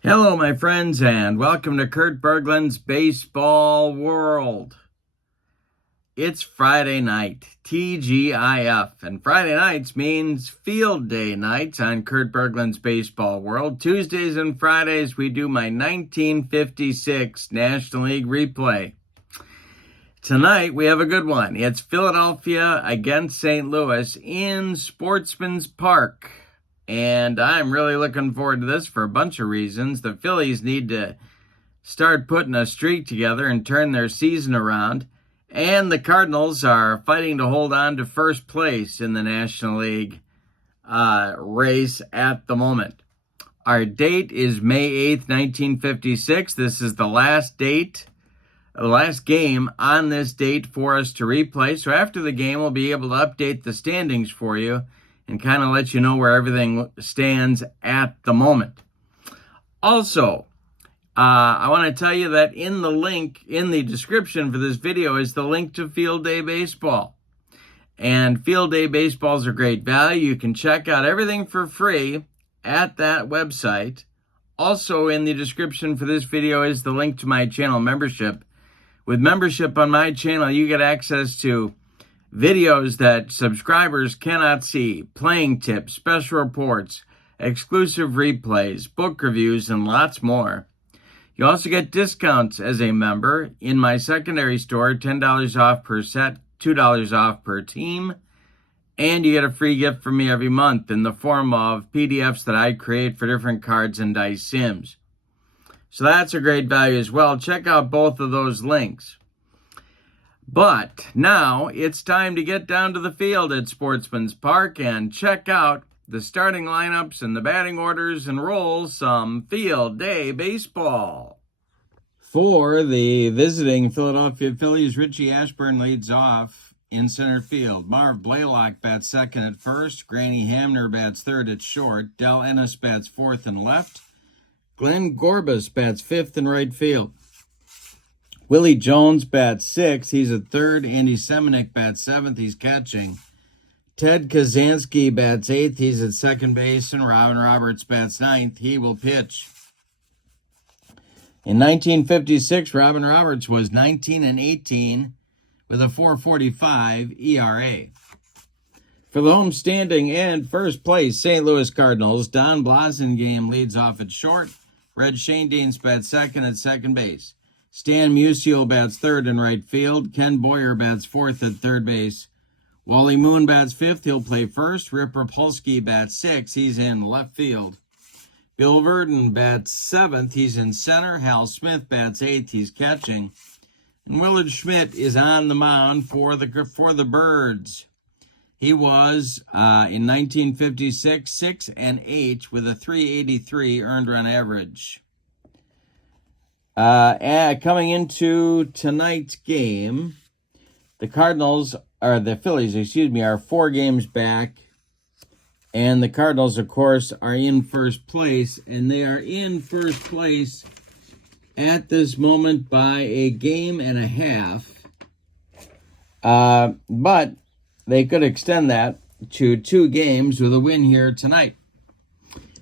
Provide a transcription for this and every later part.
Hello, my friends, and welcome to Kurt Berglund's Baseball World. It's Friday night, TGIF, and Friday nights means field day nights on Kurt Berglund's Baseball World. Tuesdays and Fridays, we do my 1956 National League replay. Tonight, we have a good one. It's Philadelphia against St. Louis in Sportsman's Park. And I'm really looking forward to this for a bunch of reasons. The Phillies need to start putting a streak together and turn their season around. And the Cardinals are fighting to hold on to first place in the National League race at the moment. Our date is May 8th, 1956. This is the last game on this date for us to replay. So after the game, we'll be able to update the standings for you and kind of let you know where everything stands at the moment. Also, I want to tell you that in the link in the description for this video is the link to Field Day Baseball. And Field Day Baseball is a great value. You can check out everything for free at that website. Also in the description for this video is the link to my channel membership. With membership on my channel, you get access to videos that subscribers cannot see, playing tips, special reports, exclusive replays, book reviews, and lots more. You also get discounts as a member in my secondary store, $10 off per set, $2 off per team, and you get a free gift from me every month in the form of PDFs that I create for different cards and dice sims. So that's a great value as well. Check out both of those links. But now it's time to get down to the field at Sportsman's Park and check out the starting lineups and the batting orders and roll some Field Day Baseball. For the visiting Philadelphia Phillies, Richie Ashburn leads off in center field. Marv Blaylock bats second at first. Granny Hamner bats third at short. Del Ennis bats fourth and left. Glenn Gorbis bats fifth in right field. Willie Jones bats sixth. He's at third. Andy Semenick bats seventh. He's catching. Ted Kazansky bats eighth. He's at second base. And Robin Roberts bats ninth. He will pitch. In 1956, Robin Roberts was 19-18 with a 4.45 ERA. For the home-standing and first place St. Louis Cardinals, Don Blasingame leads off at short. Red Schoendienst bats second at second base. Stan Musial bats third in right field. Ken Boyer bats fourth at third base. Wally Moon bats fifth. He'll play first. Rip Rapolsky bats sixth. He's in left field. Bill Verdon bats seventh. He's in center. Hal Smith bats eighth. He's catching. And Willard Schmidt is on the mound for the Birds. He was, in 1956, 6-8 with a 383 earned run average. Coming into tonight's game, the Phillies, are 4 games back. And the Cardinals, of course, are in first place. And they are in first place at this moment by a game and a half. But they could extend that to 2 games with a win here tonight.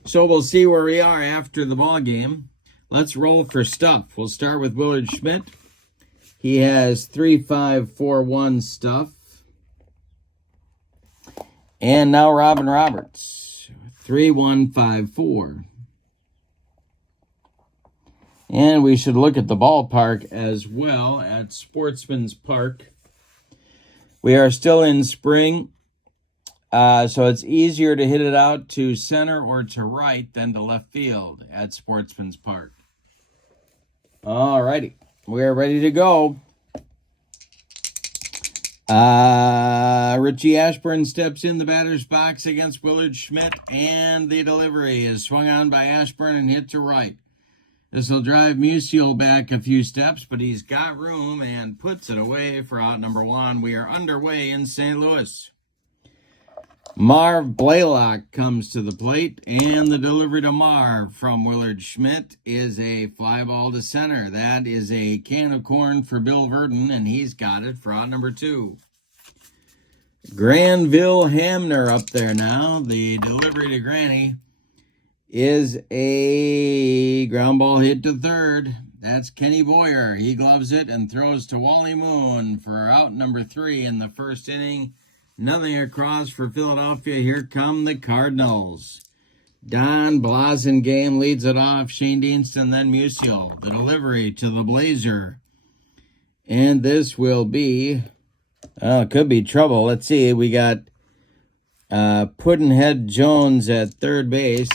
So we'll see where we are after the ball game. Let's roll for stuff. We'll start with Willard Schmidt. He has 3.541 stuff. And now Robin Roberts, 3.154. And we should look at the ballpark as well at Sportsman's Park. We are still in spring, so it's easier to hit it out to center or to right than to left field at Sportsman's Park. All righty, we're ready to go. Richie Ashburn steps in the batter's box against Willard Schmidt, and the delivery is swung on by Ashburn and hit to right. This will drive Musial back a few steps, but he's got room and puts it away for out number 1. We are underway in St. Louis. Marv Blaylock comes to the plate, and the delivery to Marv from Willard Schmidt is a fly ball to center. That is a can of corn for Bill Verdon, and he's got it for out number 2. Granville Hamner up there now. The delivery to Granny is a Wally, ground ball hit to third. That's Kenny Boyer. He gloves it and throws to Wally Moon for out number 3 in the first inning. Nothing across for Philadelphia. Here come the Cardinals. Don Blasingame leads it off. Shane Deanston, then Musial. The delivery to the Blazer. And this will be, it could be trouble. Let's see. We got Puddinhead Jones at third base.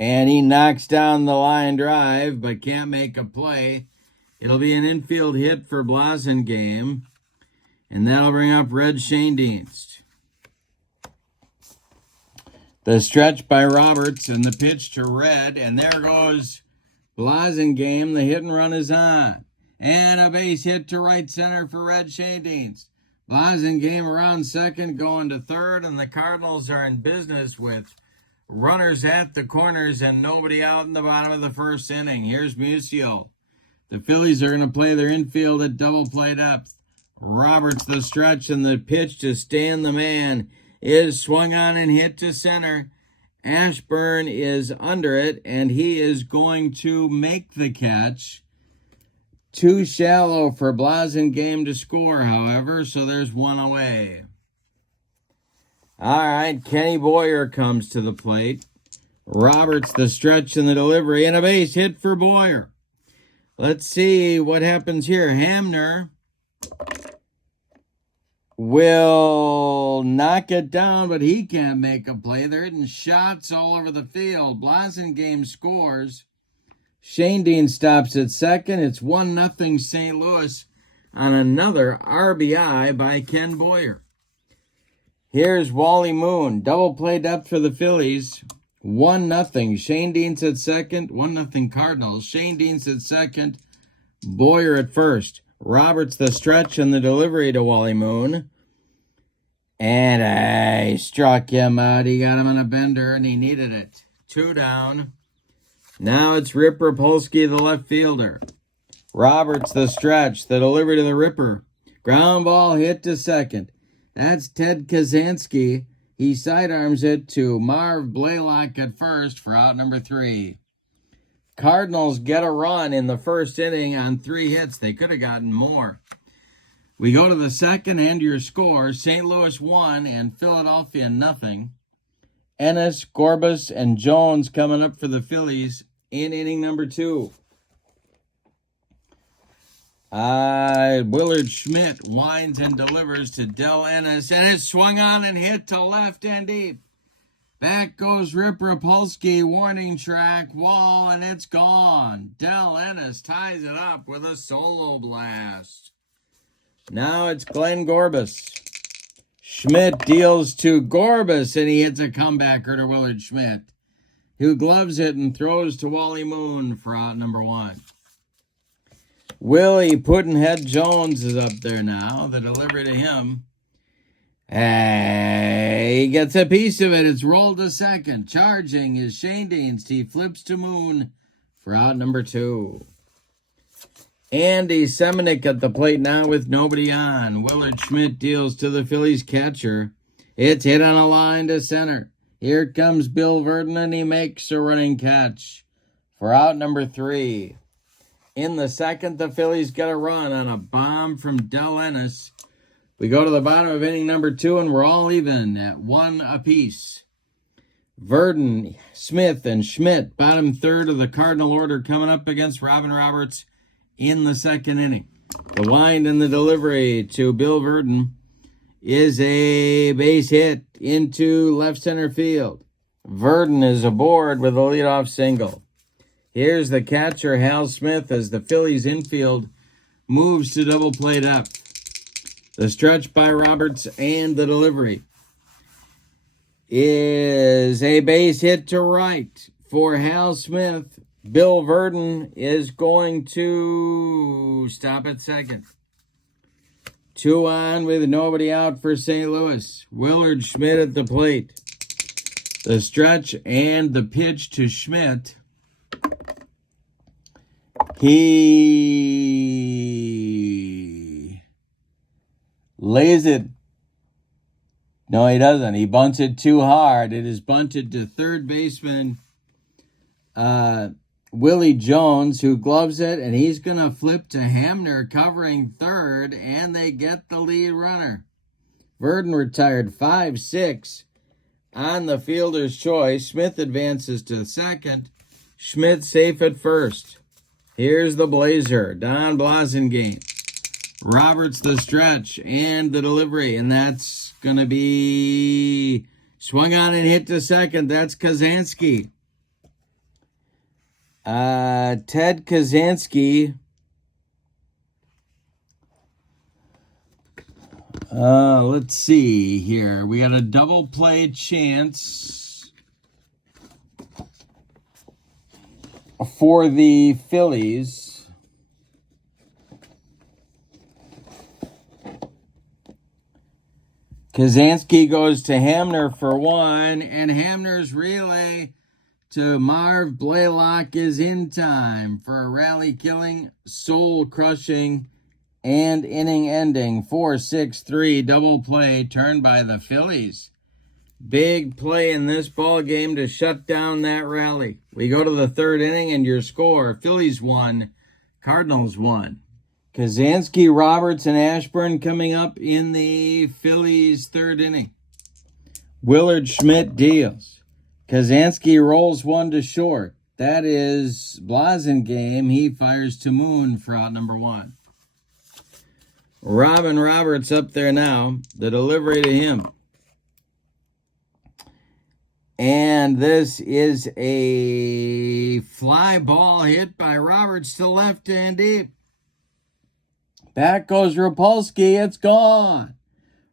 And he knocks down the line drive, but can't make a play. It'll be an infield hit for Blasingame. And that'll bring up Red Shane Deanst. The stretch by Roberts and the pitch to Red. And there goes Blasingame. The hit and run is on. And a base hit to right center for Red Shane Deanst. Blasingame around second, going to third. And the Cardinals are in business with runners at the corners and nobody out in the bottom of the first inning. Here's Musial. The Phillies are going to play their infield at double play depth. Roberts the stretch and the pitch to Stan the Man is swung on and hit to center. Ashburn is under it and he is going to make the catch. Too shallow for Blasingame to score, however, so there's one away. All right, Kenny Boyer comes to the plate. Roberts the stretch and the delivery, and a base hit for Boyer. Let's see what happens here. Hamner will knock it down, but he can't make a play. They're hitting shots all over the field. Blasingame scores. Shane Dean stops at second. It's 1-0 St. Louis on another RBI by Ken Boyer. Here's Wally Moon. Double play depth for the Phillies. 1-0. Shane Dean's at second. 1-0 Cardinals. Shane Dean's at second. Boyer at first. Roberts the stretch and the delivery to Wally Moon. And he struck him out. He got him on a bender and he needed it. 2 down. Now it's Rip Rapolsky, the left fielder. Roberts the stretch. The delivery to the Ripper. Ground ball hit to second. That's Ted Kazansky. He sidearms it to Marv Blaylock at first for out number 3. Cardinals get a run in the first inning on 3 hits. They could have gotten more. We go to the second and your score. St. Louis 1 and Philadelphia 0. Ennis, Gorbis, and Jones coming up for the Phillies in inning number 2. Willard Schmidt winds and delivers to Del Ennis, and it's swung on and hit to left and deep. Back goes Rip Rapolsky, warning track, wall, and it's gone. Del Ennis ties it up with a solo blast. Now it's Glenn Gorbis. Schmidt deals to Gorbis, and he hits a comebacker to Willard Schmidt, who gloves it and throws to Wally Moon for out number 1. Willie Puddinhead Jones is up there now. The delivery to him. He gets a piece of it. It's rolled to second. Charging is Shane Deanst. He flips to Moon for out number 2. Andy Semenick at the plate now with nobody on. Willard Schmidt deals to the Phillies catcher. It's hit on a line to center. Here comes Bill Verdon, and he makes a running catch for out number 3. In the second, the Phillies get a run on a bomb from Del Ennis. We go to the bottom of inning number 2, and we're all even at 1 apiece. Verdon, Smith, and Schmidt, bottom third of the Cardinal order, coming up against Robin Roberts in the second inning. The wind and the delivery to Bill Verdon is a base hit into left center field. Verdon is aboard with a leadoff single. Here's the catcher, Hal Smith, as the Phillies infield moves to double play depth. The stretch by Roberts and the delivery is a base hit to right for Hal Smith. Bill Verdon is going to stop at second. 2 on with nobody out for St. Louis. Willard Schmidt at the plate. The stretch and the pitch to Schmidt. He lays it. No, he doesn't. He bunts it too hard. It is bunted to third baseman Willie Jones, who gloves it, and he's going to flip to Hamner covering third, and they get the lead runner. Verdon retired 5-6 on the fielder's choice. Smith advances to second. Schmidt safe at first. Here's the Blazer, Don Blasingame. Roberts the stretch and the delivery, and that's going to be swung on and hit to second. That's Kazansky. Ted Kazansky. Let's see here. We got a double play chance for the Phillies. Kazansky goes to Hamner for one, and Hamner's relay to Marv Blaylock is in time for a rally-killing, soul-crushing, and inning-ending 4-6-3 double play turned by the Phillies. Big play in this ball game to shut down that rally. We go to the third inning, and your score, Phillies 1, Cardinals 1. Kazansky, Roberts, and Ashburn coming up in the Phillies' third inning. Willard Schmidt deals. Kazansky rolls one to short. That is Blasingame. He fires to Moon for out number one. Robin Roberts up there now. The delivery to him. And this is a fly ball hit by Roberts to left and deep. Back goes Rapolsky. It's gone.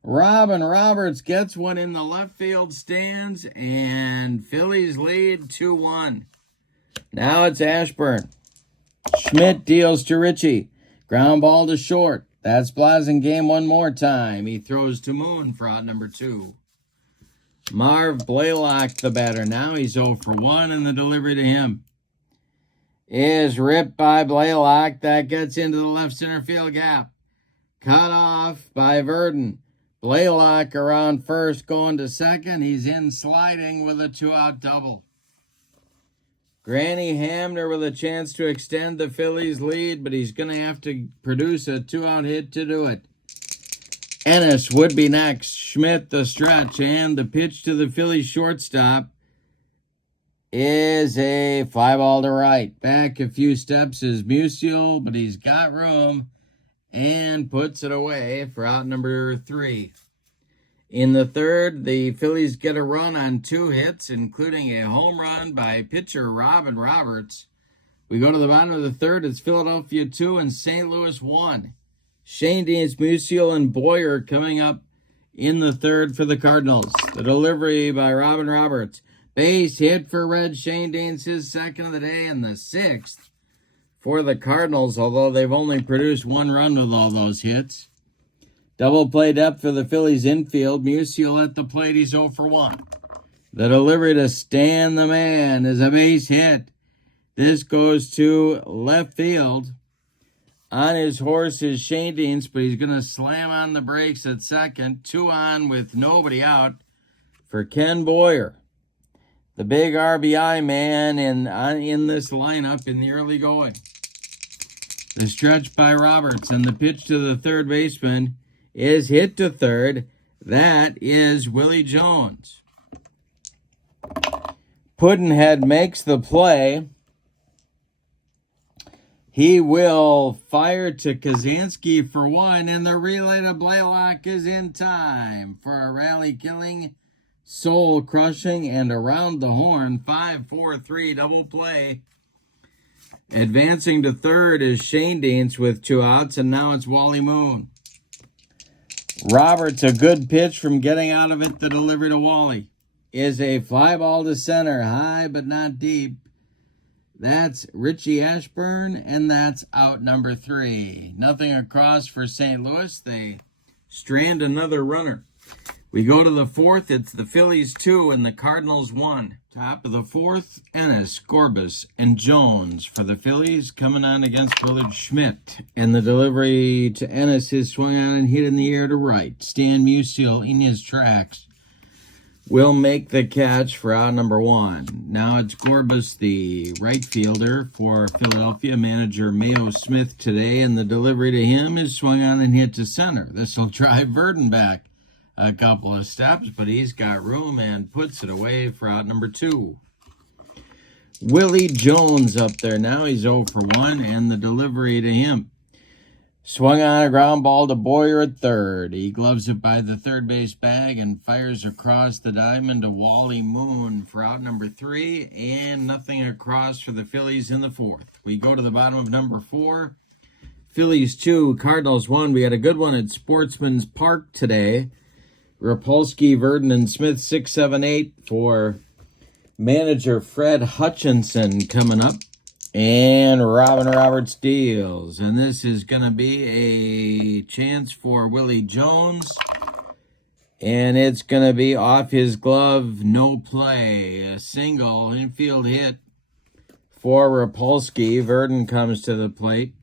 Robin Roberts gets one in the left field stands, and Phillies lead 2-1. Now it's Ashburn. Schmidt deals to Ritchie. Ground ball to short. That's Blasingame one more time. He throws to Moon for out number 2. Marv Blaylock, the batter. Now he's 0 for 1, and the delivery to him is ripped by Blaylock. That gets into the left center field gap. Cut off by Verdon. Blaylock around first, going to second. He's in sliding with a 2-out double. Granny Hamner with a chance to extend the Phillies' lead, but he's going to have to produce a 2-out hit to do it. Ennis would be next. Schmidt the stretch, and the pitch to the Phillies shortstop is a fly ball to right. Back a few steps is Musial, but he's got room and puts it away for out number 3. In the third, the Phillies get a run on 2 hits, including a home run by pitcher Robin Roberts. We go to the bottom of the third. It's Philadelphia 2 and St. Louis 1. Shane Deans, Musial, and Boyer coming up in the third for the Cardinals. The delivery by Robin Roberts. Base hit for Red Shane Deans, his second of the day, and the 6th for the Cardinals, although they've only produced 1 run with all those hits. Double play depth for the Phillies infield. Musial at the plate. He's 0 for 1. The delivery to Stan the Man is a base hit. This goes to left field. On his horse is Shane Deans, but he's going to slam on the brakes at second. 2 on with nobody out for Ken Boyer. The big RBI man in this lineup in the early going. The stretch by Roberts, and the pitch to the third baseman is hit to third. That is Willie Jones. Puddinhead makes the play. He will fire to Kazansky for 1, and the relay to Blaylock is in time for a rally-killing, soul-crushing, and around the horn 5-4-3 double play. Advancing to third is Shane Deans with 2 outs, and now it's Wally Moon. Roberts, a good pitch from getting out of it. The delivery to Wally is a fly ball to center, high but not deep. That's Richie Ashburn, and that's out number 3. Nothing across for St. Louis. They strand another runner. We go to the fourth. It's the Phillies 2 and the Cardinals 1. Top of the fourth, Ennis, Corbus, and Jones for the Phillies coming on against Willard Schmidt. And the delivery to Ennis is swung on and hit in the air to right. Stan Musial in his tracks will make the catch for out number 1. Now it's Gorbis, the right fielder for Philadelphia. Manager Mayo Smith today, and the delivery to him is swung on and hit to center. This will drive Verdon back a couple of steps, but he's got room and puts it away for out number 2. Willie Jones up there now. He's 0 for 1, and the delivery to him. Swung on a ground ball to Boyer at third. He gloves it by the third base bag and fires across the diamond to Wally Moon for out number 3, and nothing across for the Phillies in the 4th. We go to the bottom of number 4. Phillies 2, Cardinals 1. We had a good one at Sportsman's Park today. Rapolsky, Verdon, and Smith 6, 7, 8 for manager Fred Hutchinson coming up. And Robin Roberts deals. And this is going to be a chance for Willie Jones. And it's going to be off his glove, no play. A single infield hit for Rapolsky. Verdon comes to the plate.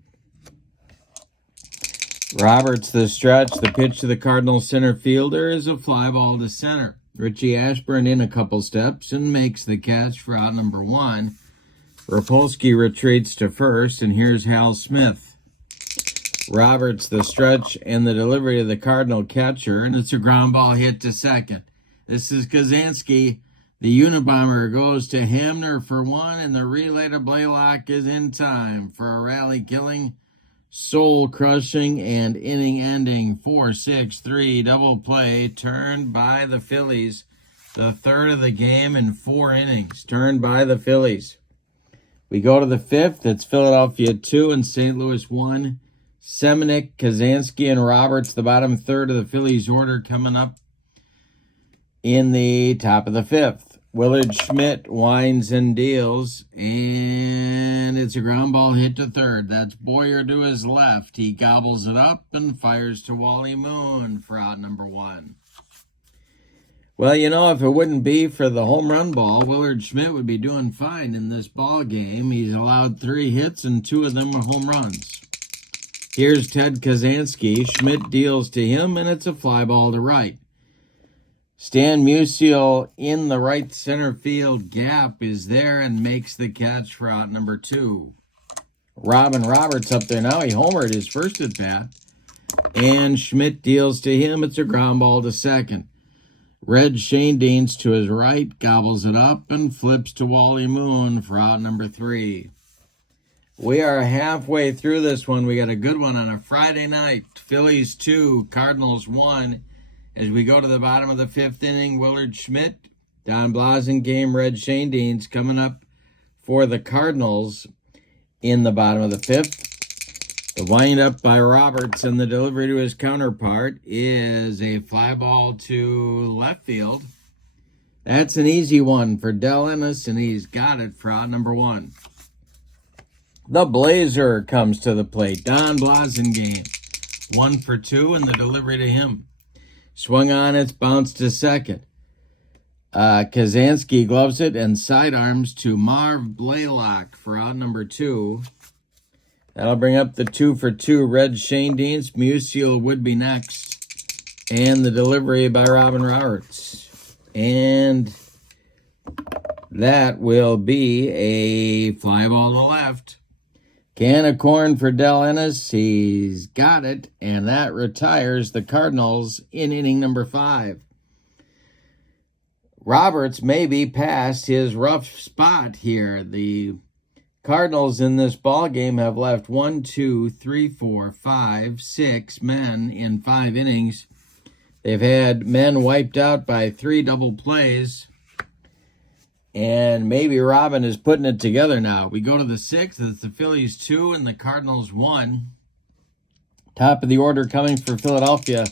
Roberts the stretch. The pitch to the Cardinals center fielder is a fly ball to center. Richie Ashburn in a couple steps and makes the catch for out number 1. Rapolsky retreats to first, and here's Hal Smith. Roberts the stretch and the delivery to the Cardinal catcher, and it's a ground ball hit to second. This is Kazansky. The Unabomber goes to Hamner for 1, and the relay to Blaylock is in time for a rally-killing, soul-crushing, and inning-ending 4-6-3 double play turned by the Phillies. The third of the game in 4 innings turned by the Phillies. We go to the 5th. It's Philadelphia 2 and St. Louis 1. Semenick, Kazansky, and Roberts, the bottom third of the Phillies order coming up in the top of the 5th. Willard Schmidt winds and deals, and it's a ground ball hit to third. That's Boyer to his left. He gobbles it up and fires to Wally Moon for out number 1. Well, you know, if it wouldn't be for the home run ball, Willard Schmidt would be doing fine in this ball game. He's allowed 3 hits, and 2 of them are home runs. Here's Ted Kazansky. Schmidt deals to him, and it's a fly ball to right. Stan Musial in the right center field gap is there and makes the catch for out number 2. Robin Roberts up there now. He homered his first at bat, and Schmidt deals to him. It's a ground ball to second. Red Schoendienst to his right gobbles it up and flips to Wally Moon for out number 3. We are halfway through this one. We got a good one on a Friday night. Phillies 2, Cardinals 1. As we go to the bottom of the 5th inning, Willard Schmidt, Don Blasingame, Red Schoendienst coming up for the Cardinals in the bottom of the 5th. The windup by Roberts and the delivery to his counterpart is a fly ball to left field. That's an easy one for Del Ennis, and he's got it for out number 1. The Blazer comes to the plate. Don Blasingame, 1 for 2, and the delivery to him. Swung on, it's bounced to second. Kazansky gloves it and sidearms to Marv Blaylock for out number 2. That'll bring up the 2 for 2. Red Schoendienst. Musial would be next. And the delivery by Robin Roberts. And that will be a fly ball to left. Can of corn for Del Ennis. He's got it. And that retires the Cardinals in inning number 5. Roberts may be past his rough spot here. The Cardinals in this ball game have left 1, 2, 3, 4, 5, 6 men in 5 innings. They've had men wiped out by 3 double plays. And maybe Robin is putting it together now. We go to the 6th. It's the Phillies 2 and the Cardinals 1. Top of the order coming for Philadelphia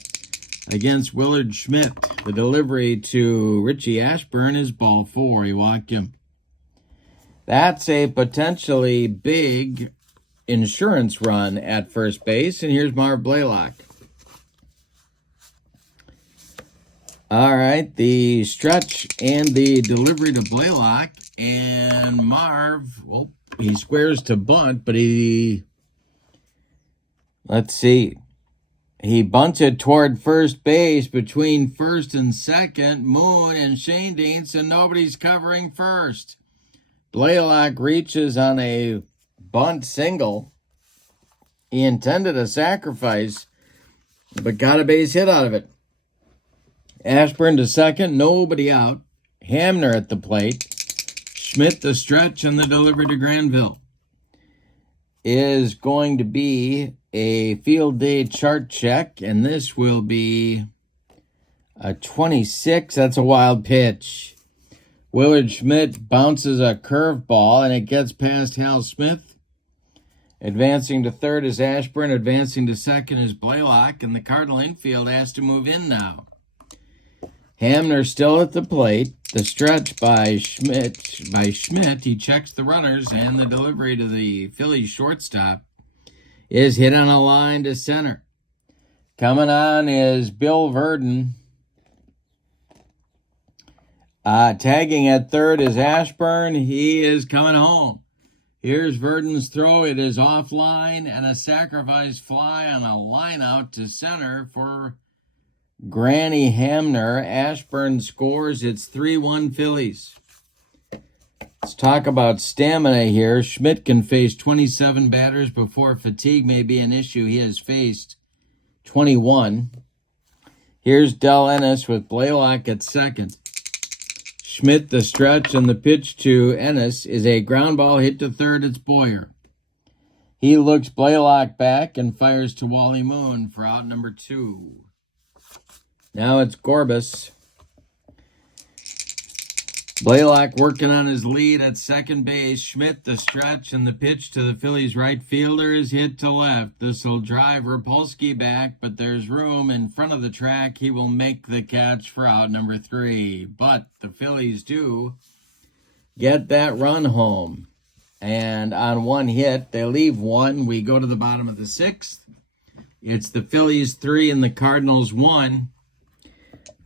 against Willard Schmidt. The delivery to Richie Ashburn is ball 4. He walked him. That's a potentially big insurance run at first base. And here's Marv Blaylock. All right, the stretch and the delivery to Blaylock. And Marv, well, he squares to bunt, but let's see. He bunted toward first base between first and second. Moon and Shane Deans, and nobody's covering first. Blaylock reaches on a bunt single. He intended a sacrifice, but got a base hit out of it. Ashburn to second, nobody out. Hamner at the plate. Schmidt the stretch, and the delivery to Granville is going to be a field day chart check, and this will be a 26. That's a wild pitch. Willard Schmidt bounces a curveball, and it gets past Hal Smith. Advancing to third is Ashburn. Advancing to second is Blaylock, and the Cardinal infield has to move in now. Hamner still at the plate. The stretch by Schmidt. He checks the runners, and the delivery to the Phillies shortstop is hit on a line to center. Coming on is Bill Verdon. Tagging at third is Ashburn. He is coming home. Here's Verdon's throw. It is offline, and a sacrifice fly on a line out to center for Granny Hamner. Ashburn scores. It's 3-1 Phillies. Let's talk about stamina here. Schmidt can face 27 batters before fatigue may be an issue. He has faced 21. Here's Del Ennis with Blaylock at second. Schmidt the stretch, and the pitch to Ennis is a ground ball hit to third. It's Boyer. He looks Blaylock back and fires to Wally Moon for out number 2. Now it's Gorbis. Blaylock working on his lead at second base. Schmidt the stretch, and the pitch to the Phillies right fielder is hit to left. This will drive Rapolsky back, but there's room in front of the track. He will make the catch for out number 3. But the Phillies do get that run home. And on one hit, they leave one. We go to the bottom of the 6th. It's the Phillies 3 and the Cardinals 1.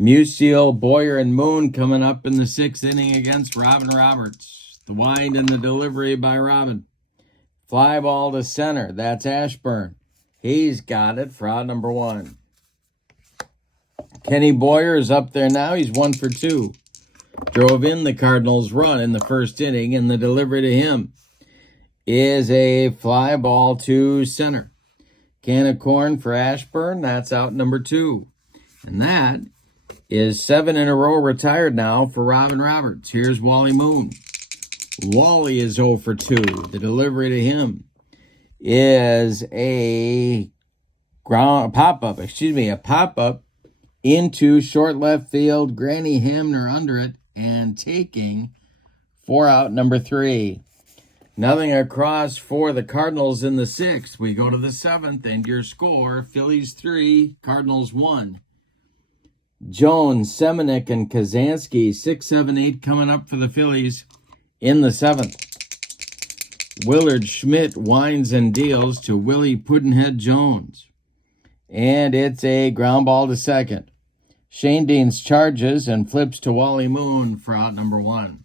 Musial, Boyer, and Moon coming up in the 6th inning against Robin Roberts. The wind and the delivery by Robin. Fly ball to center. That's Ashburn. He's got it for out number 1. Kenny Boyer is up there now. He's 1 for 2. Drove in the Cardinals' run in the first inning, and the delivery to him is a fly ball to center. Can of corn for Ashburn. That's out number 2. And that is 7 in a row retired now for Robin Roberts. Here's Wally Moon. Wally is 0 for 2. The delivery to him is a pop-up into short left field. Granny Hamner under it and taking for out number 3. Nothing across for the Cardinals in the 6th. We go to the 7th, and your score, Phillies 3, Cardinals 1. Jones, Semenuk, and Kazansky, 6, 7, 8 coming up for the Phillies in the 7th. Willard Schmidt winds and deals to Willie Puddinhead Jones. And it's a ground ball to second. Shane Deans charges and flips to Wally Moon for out number 1.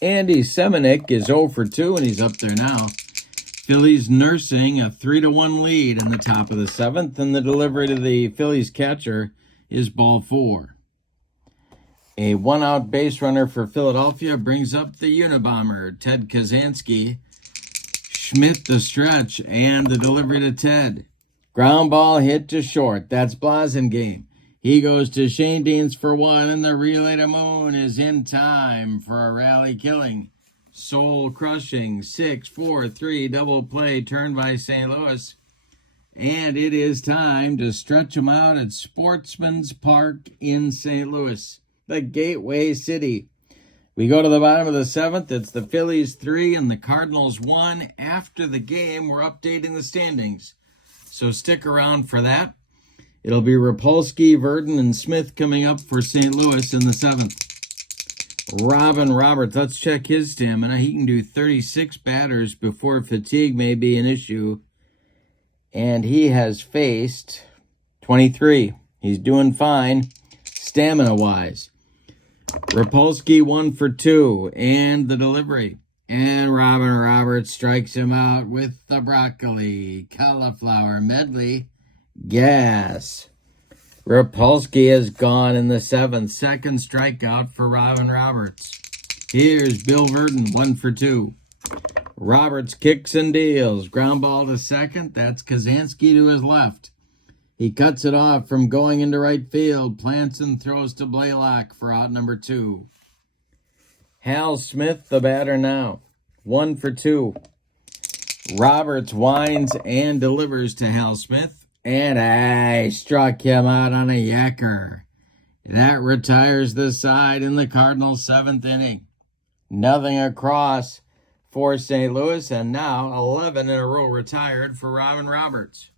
Andy Semenuk is 0 for 2, and he's up there now. Phillies nursing a 3-1 lead in the top of the 7th, and the delivery to the Phillies catcher is ball 4. A one-out base runner for Philadelphia brings up the Unabomber, Ted Kazansky. Schmidt the stretch, and the delivery to Ted. Ground ball hit to short. That's Blasingame. He goes to Shane Deans for 1, and the relay to Moon is in time for a rally killing, soul-crushing 6-4-3 double play turned by St. Louis. And it is time to stretch them out at Sportsman's Park in St. Louis, the Gateway City. We go to the bottom of the 7th. It's the Phillies 3 and the Cardinals 1. After the game, we're updating the standings, so stick around for that. It'll be Rapolsky, Verdon, and Smith coming up for St. Louis in the 7th. Robin Roberts, let's check his stamina. He can do 36 batters before fatigue may be an issue. And he has faced 23. He's doing fine stamina-wise. Rapolsky 1 for 2, and the delivery. And Robin Roberts strikes him out with the broccoli cauliflower medley. gas. Rapolsky is gone in the seventh. Second strikeout for Robin Roberts. Here's Bill Verdon, 1 for 2. Roberts kicks and deals. Ground ball to second. That's Kazansky to his left. He cuts it off from going into right field. Plants and throws to Blaylock for out number 2. Hal Smith, the batter now. 1 for 2. Roberts winds and delivers to Hal Smith. And I struck him out on a yacker. That retires the side in the Cardinals' 7th inning. Nothing across for St. Louis, and now 11 in a row retired for Robin Roberts.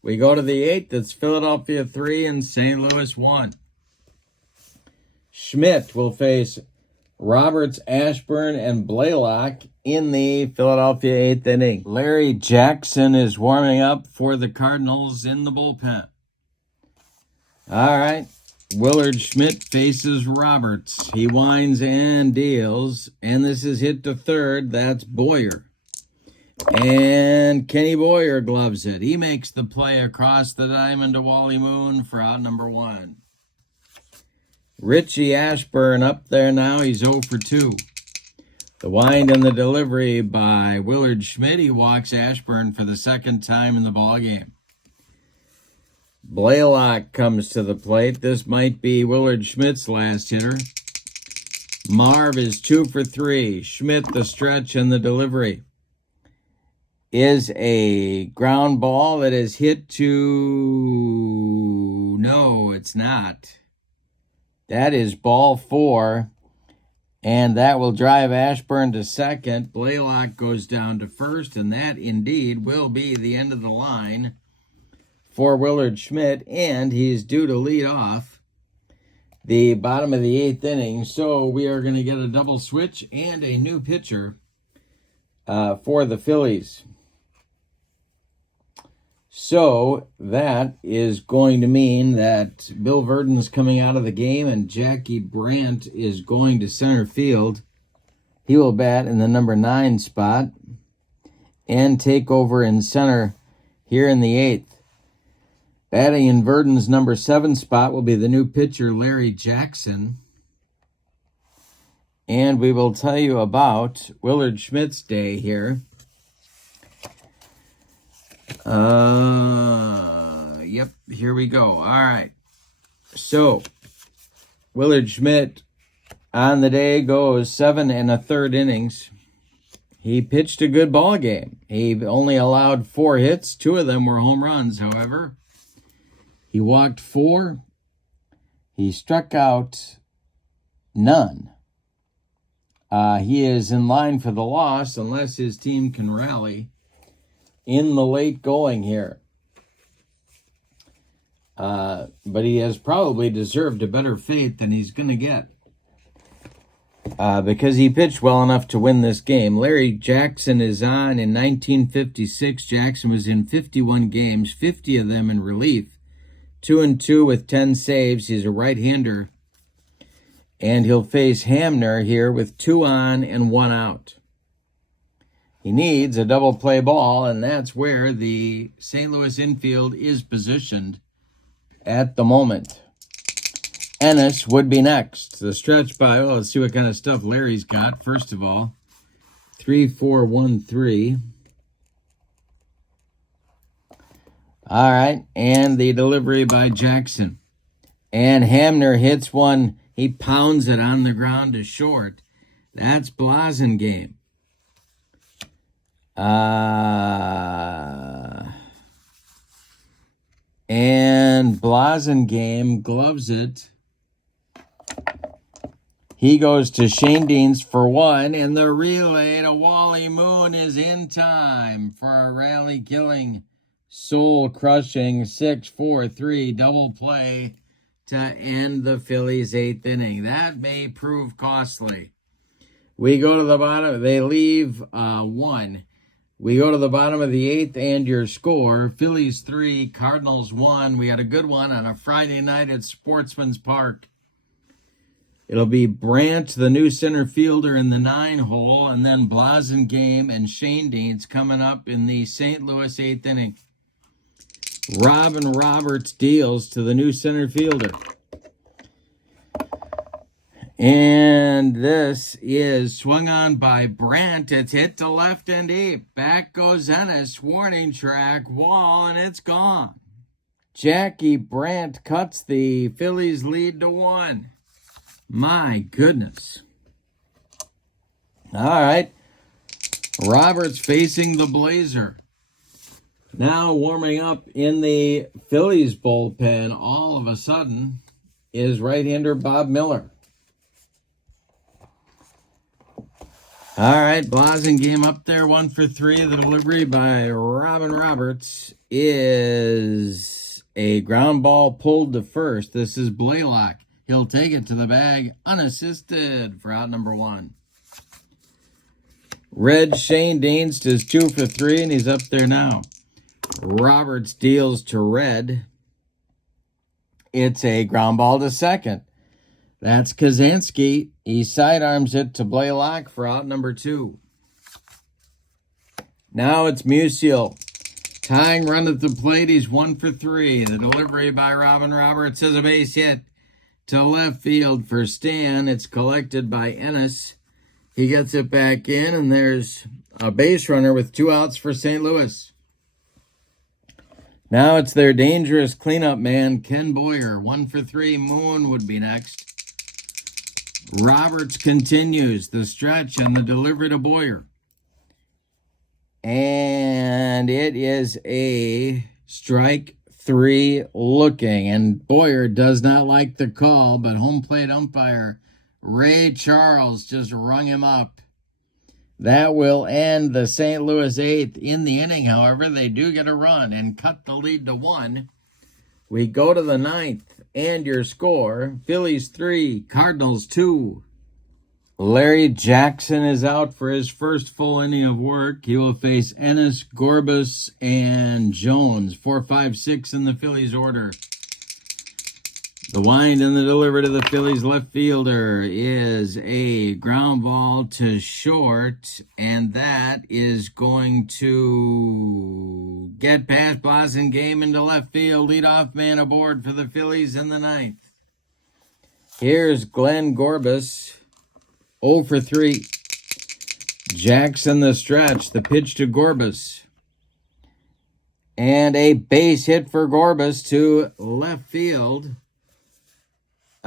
We go to the 8th. It's Philadelphia 3 and St. Louis 1. Schmidt will face Roberts, Ashburn, and Blaylock in the Philadelphia 8th inning. Larry Jackson is warming up for the Cardinals in the bullpen. All right. Willard Schmidt faces Roberts. He winds and deals, and this is hit to third. That's Boyer. And Kenny Boyer gloves it. He makes the play across the diamond to Wally Moon for out number 1. Richie Ashburn up there now. He's 0 for 2. The wind and the delivery by Willard Schmidt. He walks Ashburn for the second time in the ballgame. Blaylock comes to the plate. This might be Willard Schmidt's last hitter. Marv is 2 for 3. Schmidt, the stretch and the delivery is a ground ball that is hit to... No, it's not. That is ball 4, and that will drive Ashburn to second. Blaylock goes down to first, and that indeed will be the end of the line for Willard Schmidt, and he's due to lead off the bottom of the 8th inning. So we are going to get a double switch and a new pitcher for the Phillies. So that is going to mean that Bill Verdon's coming out of the game and Jackie Brandt is going to center field. He will bat in the number 9 spot and take over in center here in the 8th. Batting in Verdon's number 7 spot will be the new pitcher, Larry Jackson. And we will tell you about Willard Schmidt's day here. Yep, here we go. All right. So, Willard Schmidt on the day goes 7 1/3 innings. He pitched a good ball game. He only allowed 4 hits. 2 of them were home runs, however. He walked 4. He struck out none. He is in line for the loss unless his team can rally in the late going here. But he has probably deserved a better fate than he's going to get. Because he pitched well enough to win this game. Larry Jackson is on in 1956. Jackson was in 51 games, 50 of them in relief. 2-2 with 10 saves. He's a right-hander. And he'll face Hamner here with 2 on and 1 out. He needs a double play ball, and that's where the St. Louis infield is positioned at the moment. Ennis would be next. The stretch by, let's see what kind of stuff Larry's got. First of all, 3-4-1-3. All right, and the delivery by Jackson. And Hamner hits one. He pounds it on the ground to short. That's Blasingame. And Blasingame gloves it. He goes to Shane Deans for 1, and the relay to Wally Moon is in time for a rally-killing, soul-crushing 6-4-3 double play to end the Phillies' 8th inning. That may prove costly. We go to the bottom. They leave 1. We go to the bottom of the 8th, and your score, Phillies 3, Cardinals 1. We had a good one on a Friday night at Sportsman's Park. It'll be Brandt, the new center fielder, in the 9 hole, and then Blasingame and Shane Deans coming up in the St. Louis 8th inning. Robin Roberts deals to the new center fielder. And this is swung on by Brandt. It's hit to left and deep. Back goes Ennis. Warning track, wall, and it's gone. Jackie Brandt cuts the Phillies lead to 1. My goodness. All right. Roberts facing the Blazer. Now warming up in the Phillies bullpen all of a sudden is right-hander Bob Miller. All right, Blasingame up there, 1 for 3. The delivery by Robin Roberts is a ground ball pulled to first. This is Blaylock. He'll take it to the bag unassisted for out number 1. Red Shane Dienst is 2 for 3, and he's up there now. Roberts deals to Red. It's a ground ball to second. That's Kazansky. He sidearms it to Blaylock for out number 2. Now it's Musial. Tying run at the plate. He's 1 for 3. The delivery by Robin Roberts is a base hit to left field for Stan. It's collected by Ennis. He gets it back in, and there's a base runner with 2 outs for St. Louis. Now it's their dangerous cleanup man, Ken Boyer. 1 for 3. Moon would be next. Roberts continues the stretch and the delivery to Boyer. And it is a strike 3 looking. And Boyer does not like the call, but home plate umpire Ray Charles just rung him up. That will end the St. Louis 8th. In the inning, however, they do get a run and cut the lead to 1. We go to the 9th. And your score, Phillies 3, Cardinals 2. Larry Jackson is out for his first full inning of work. He will face Ennis, Gorbis, and Jones. 4, 5, 6 in the Phillies order. The wind and the delivery to the Phillies left fielder is a ground ball to short, and that is going to get past Blasingame into left field. Leadoff man aboard for the Phillies in the 9th. Here's Glenn Gorbis, 0 for 3. Jackson the stretch, the pitch to Gorbis. And a base hit for Gorbis to left field.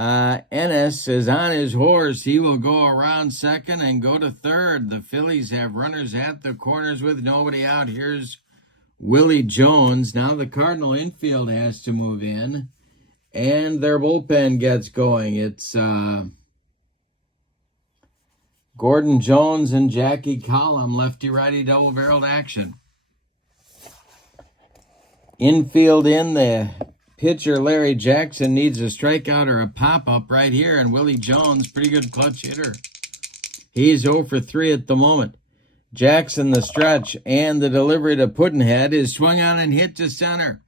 Ennis is on his horse. He will go around second and go to third. The Phillies have runners at the corners with nobody out. Here's Willie Jones. Now the Cardinal infield has to move in, and their bullpen gets going. It's Gordon Jones and Jackie Collum, lefty-righty double-barreled action. Infield in the pitcher Larry Jackson needs a strikeout or a pop-up right here, and Willie Jones, pretty good clutch hitter. He's 0 for 3 at the moment. Jackson the stretch, and the delivery to Puddinhead is swung on and hit to center.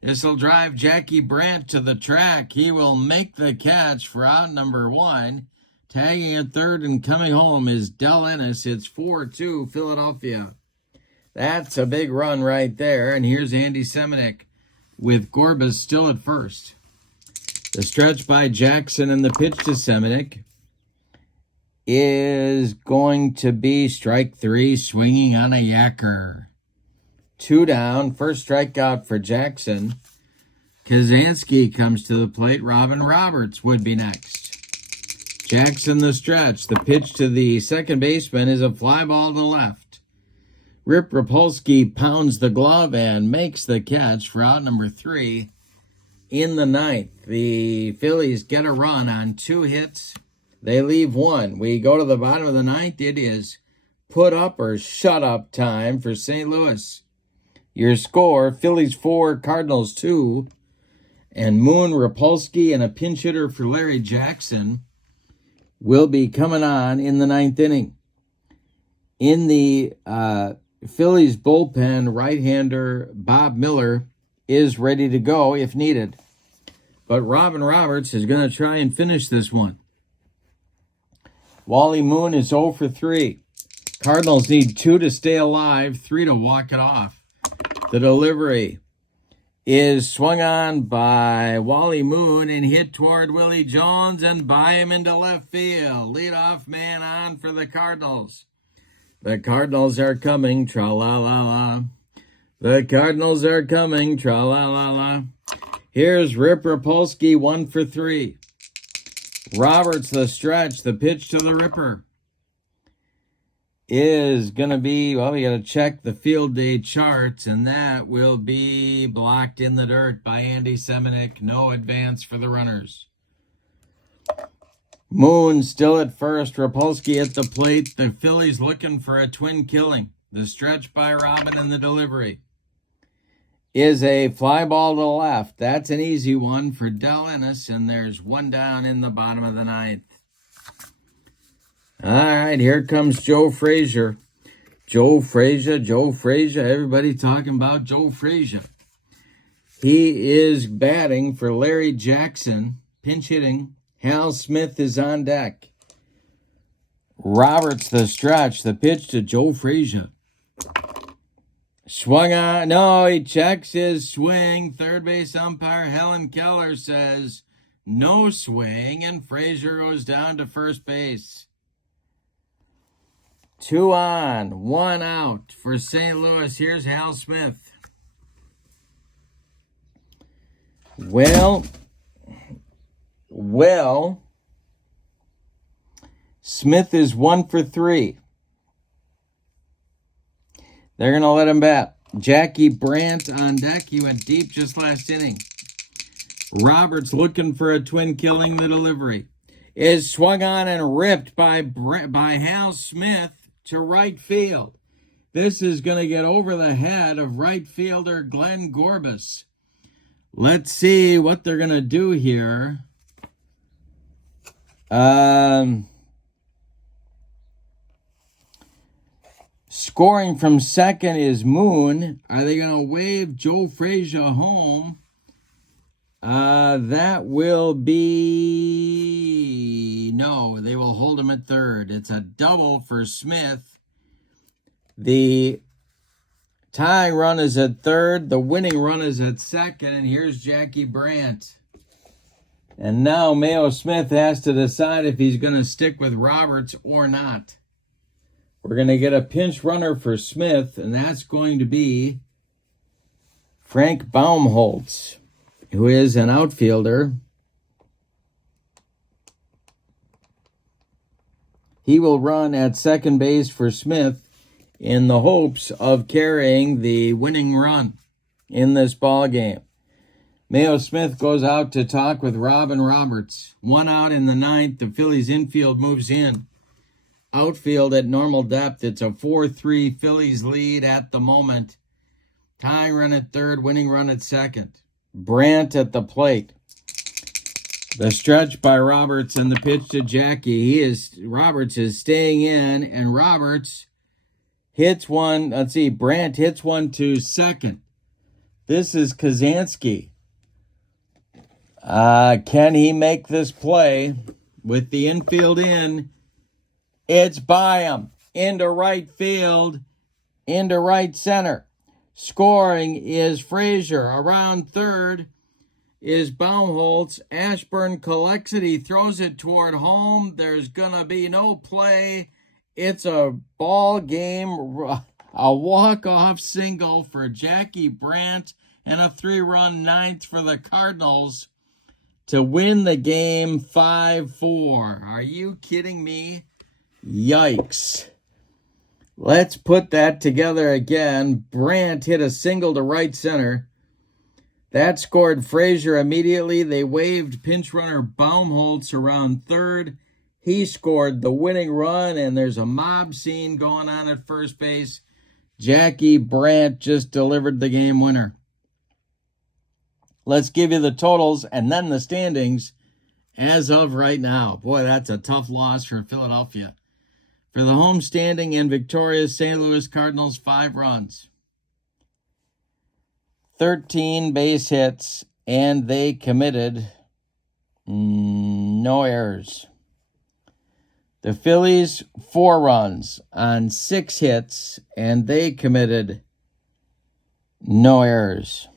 This will drive Jackie Brandt to the track. He will make the catch for out number 1. Tagging at third and coming home is Del Ennis. It's 4-2 Philadelphia. That's a big run right there, and here's Andy Semenuk with Gorbis still at first. The stretch by Jackson and the pitch to Semenuk is going to be strike 3, swinging on a yacker. 2 down, first strikeout for Jackson. Kazansky comes to the plate. Robin Roberts would be next. Jackson the stretch. The pitch to the second baseman is a fly ball to left. Rip Rapolsky pounds the glove and makes the catch for out number 3 in the 9th. The Phillies get a run on 2 hits. They leave 1. We go to the bottom of the 9th. It is put up or shut up time for St. Louis. Your score, Phillies 4, Cardinals 2. And Moon, Rapolsky, and a pinch hitter for Larry Jackson will be coming on in the 9th inning. In the Phillies bullpen, right-hander Bob Miller is ready to go if needed. But Robin Roberts is going to try and finish this one. Wally Moon is 0 for 3. Cardinals need 2 to stay alive, 3 to walk it off. The delivery is swung on by Wally Moon and hit toward Willie Jones and by him into left field. Leadoff man on for the Cardinals. The Cardinals are coming, tra-la-la-la. The Cardinals are coming, tra-la-la-la. Here's Rip Rapolsky, 1 for 3. Roberts, the stretch, the pitch to the Ripper is going to be, well, we got to check the field day charts, and that will be blocked in the dirt by Andy Semenuk. No advance for the runners. Moon still at first, Rapolsky at the plate. The Phillies looking for a twin killing. The stretch by Robin and the delivery is a fly ball to the left. That's an easy one for Del Ennis, and there's one down in the bottom of the ninth. All right, here comes Joe Frazier. Joe Frazier. Everybody talking about Joe Frazier. He is batting for Larry Jackson, pinch hitting. Hal Smith is on deck. Roberts, the stretch, the pitch to Joe Frazier. Swung on. No, he checks his swing. Third base umpire Helen Keller says no swing, and Frazier goes down to first base. 2 on, 1 out for St. Louis. Here's Hal Smith. Well, Smith is 1 for 3. They're going to let him bat. Jackie Brandt on deck. He went deep just last inning. Roberts looking for a twin killing. The delivery is swung on and ripped by Hal Smith to right field. This is going to get over the head of right fielder Glenn Gorbis. Let's see what they're going to do here. Scoring from second is Moon. Are they going to wave Joe Frazier home? That will be... No, they will hold him at third. It's a double for Smith. The tying run is at third. The winning run is at second. And here's Jackie Brandt. And now Mayo Smith has to decide if he's going to stick with Roberts or not. We're going to get a pinch runner for Smith, and that's going to be Frank Baumholtz, who is an outfielder. He will run at second base for Smith in the hopes of carrying the winning run in this ball game. Mayo Smith goes out to talk with Robin Roberts. 1 out in the ninth. The Phillies infield moves in. Outfield at normal depth. It's a 4-3 Phillies lead at the moment. Tying run at third, winning run at second. Brandt at the plate. The stretch by Roberts and the pitch to Jackie. Roberts is staying in, and Roberts hits one. Let's see, Brandt hits one to second. This is Kazansky. Can he make this play with the infield in? It's by him. Into right field. Into right center. Scoring is Frazier. Around third is Baumholtz. Ashburn collects it. He throws it toward home. There's going to be no play. It's a ball game. A walk-off single for Jackie Brandt and a 3-run ninth for the Cardinals to win the game 5-4. Are you kidding me? Yikes. Let's put that together again. Brandt hit a single to right center. That scored Frazier immediately. They waved pinch runner Baumholtz around third. He scored the winning run, and there's a mob scene going on at first base. Jackie Brandt just delivered the game winner. Let's give you the totals and then the standings as of right now. Boy, that's a tough loss for Philadelphia. For the home standing and victorious St. Louis Cardinals, 5 runs. 13 base hits, and they committed no errors. The Phillies, 4 runs on 6 hits, and they committed no errors.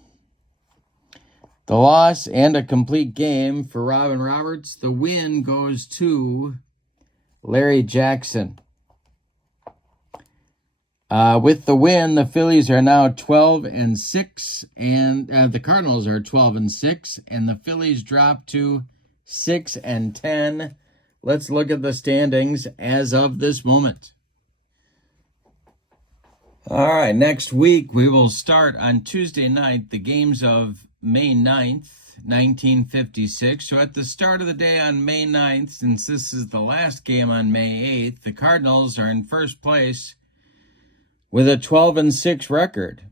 The loss and a complete game for Robin Roberts. The win goes to Larry Jackson. With the win, the Phillies are now 12-6, and the Cardinals are 12-6, and the Phillies drop to 6-10. Let's look at the standings as of this moment. All right, next week we will start on Tuesday night the games of May 9th, 1956. So at the start of the day on May 9th, since this is the last game on May 8th, the Cardinals are in first place with a 12-6 record.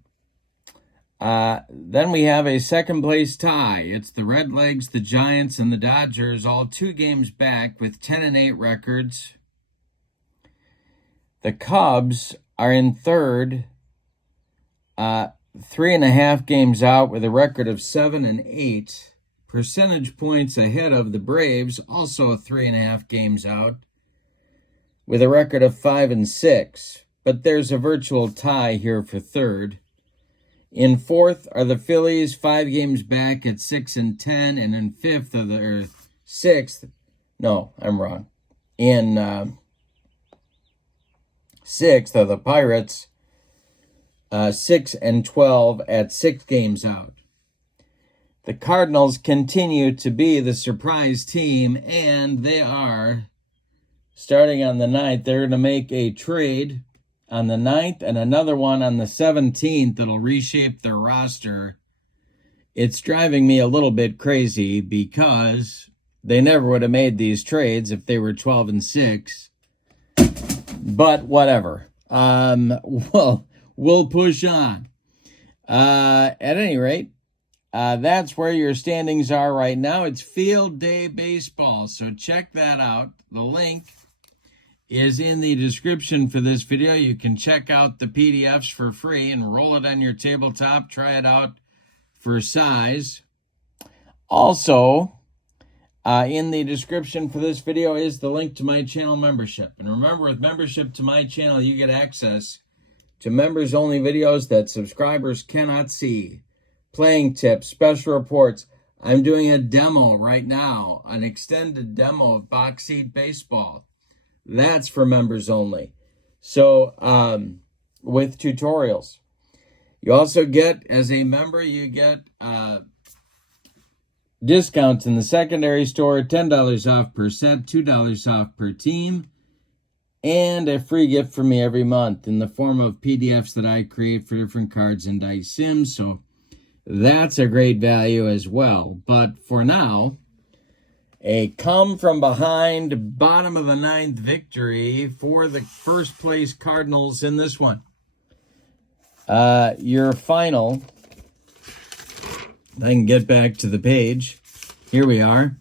Then we have a second place tie. It's the Redlegs, the Giants, and the Dodgers, all 2 games back with 10-8 records. The Cubs are in third, 3.5 games out with a record of 7-8. Percentage points ahead of the Braves, also 3.5 games out with a record of 5-6. But there's a virtual tie here for third. In fourth are the Phillies, 5 games back at 6-10, and in fifth or sixth. No, I'm wrong. In sixth are the Pirates, 6-12 at 6 games out. The Cardinals continue to be the surprise team, and they are, starting on the 9th, they're going to make a trade on the 9th and another one on the 17th that'll reshape their roster. It's driving me a little bit crazy because they never would have made these trades if they were 12-6. But whatever. Well, we'll push on. At any rate, that's where your standings are right now. It's Field Day Baseball, so check that out. The link is in the description for this video. You can check out the PDFs for free and roll it on your tabletop. Try it out for size. Also, in the description for this video is the link to my channel membership. And remember, with membership to my channel, you get access to members-only videos that subscribers cannot see. Playing tips, special reports. I'm doing a demo right now, an extended demo of Box Seat Baseball. That's for members only. So, with tutorials. You also get, as a member, you get discounts in the secondary store, $10 off per set, $2 off per team, and a free gift from me every month in the form of PDFs that I create for different cards and dice sims. So that's a great value as well. But for now, a come-from-behind, bottom of the 9th victory for the first place Cardinals in this one. Your final, I can get back to the page. Here we are.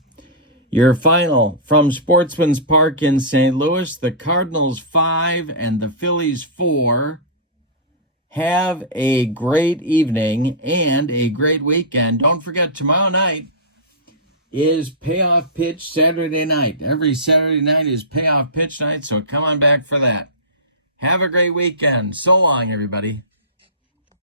Your final from Sportsman's Park in St. Louis, the Cardinals 5 and the Phillies 4. Have a great evening and a great weekend. Don't forget, tomorrow night is payoff pitch Saturday night. Every Saturday night is payoff pitch night, so come on back for that. Have a great weekend. So long, everybody.